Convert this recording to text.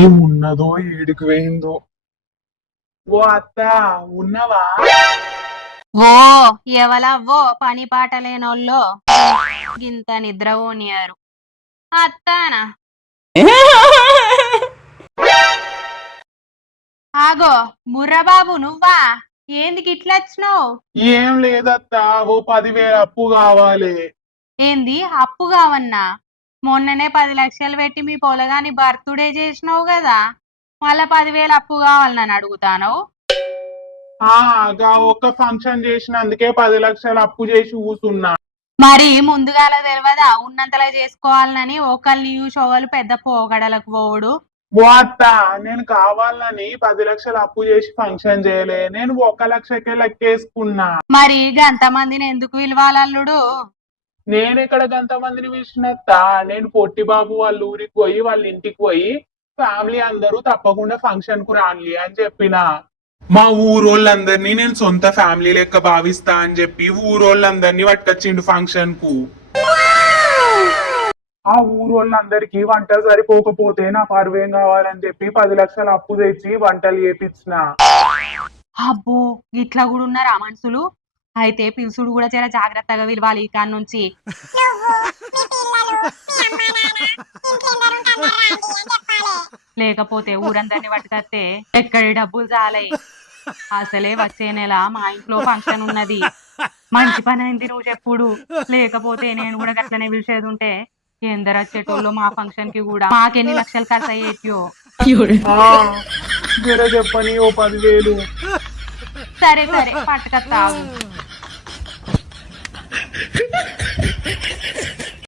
ఏమున్నదో ఏడికి పోయిందో ఓ అత్త ఉన్నవా? ఓ ఎవలవ్వో పని పాట లేనోళ్ళో. గింత నిద్ర పోనియారు. అత్తానా? ఆగో బుర్రబాబు నువ్వా? ఏంది గిట్లొచ్చినావు? ఏం లేదత్త ఓ పదివేలు అప్పు కావాలి. ఏంది అప్పు కావన్నా? మొన్ననే పది లక్షలు పెట్టి మీ పొలగాని బర్త్డే చేసినావు కదా మళ్ళా పదివేలు అప్పు కావాలని అడుగుతాను ఒక్క ఫంక్షన్ చేసినందుకే పది లక్షలు అప్పు చేసి కూసున్నా మరి ముందుగాల తెలియదా ఉన్నంతలా చేసుకోవాలని ఒకళ్ళని చూసి ఒకళ్ళు పెద్ద పోగడలకు పోవుడు. నేను కావాలని పది లక్షలు అప్పు చేసి ఫంక్షన్ చేయలే నేను ఒక లక్షకే లెక్కేసుకున్నా. మరి గంతమందిని ఎందుకు విలువాలల్లుడు నేను ఇక్కడ గంతమందిని పిలిచినత్త నేను పొట్టి బాబు వాళ్ళ ఊరికి పోయి వాళ్ళ ఇంటికి పోయి ఫ్యామిలీ అందరూ తప్పకుండా ఫంక్షన్కు రాలి అని చెప్పిన. మా ఊరోళ్ళందరినీ నేను సొంత ఫ్యామిలీ లెక్క భావిస్తా అని చెప్పి ఊరోళ్ళందరినీ పట్టుకొచ్చిండు ఫంక్షన్కు. ఆ ఊరోళ్ళందరికీ వంట సరిపోకపోతే నా పరువేం కావాలని చెప్పి పది లక్షల అప్పు తెచ్చి వంటలు చేపించిన. అబ్బో ఇట్లా కూడా ఉన్నారా మనుషులు? అయితే పిలుసుడు కూడా చాలా జాగ్రత్తగా విలవాలి ఈ కాడ నుంచి. లేకపోతే ఊరందరిని పట్టుకొస్తే ఎక్కడి డబ్బులు చాలయి అసలే వచ్చే నెల మా ఇంట్లో ఫంక్షన్ ఉన్నది. మంచి పని అయింది నువ్వు చెప్పుడు. లేకపోతే నేను కూడా గట్లనే పిలిచేది ఉంటే ఎందరు వచ్చేటోళ్ళు మా ఫంక్షన్కి కూడా. మాకెన్ని లక్షలు ఖర్చు అయ్యేటియో చెప్పని ఓ పదివేలు. సరే సరే పట్టుకొస్తావు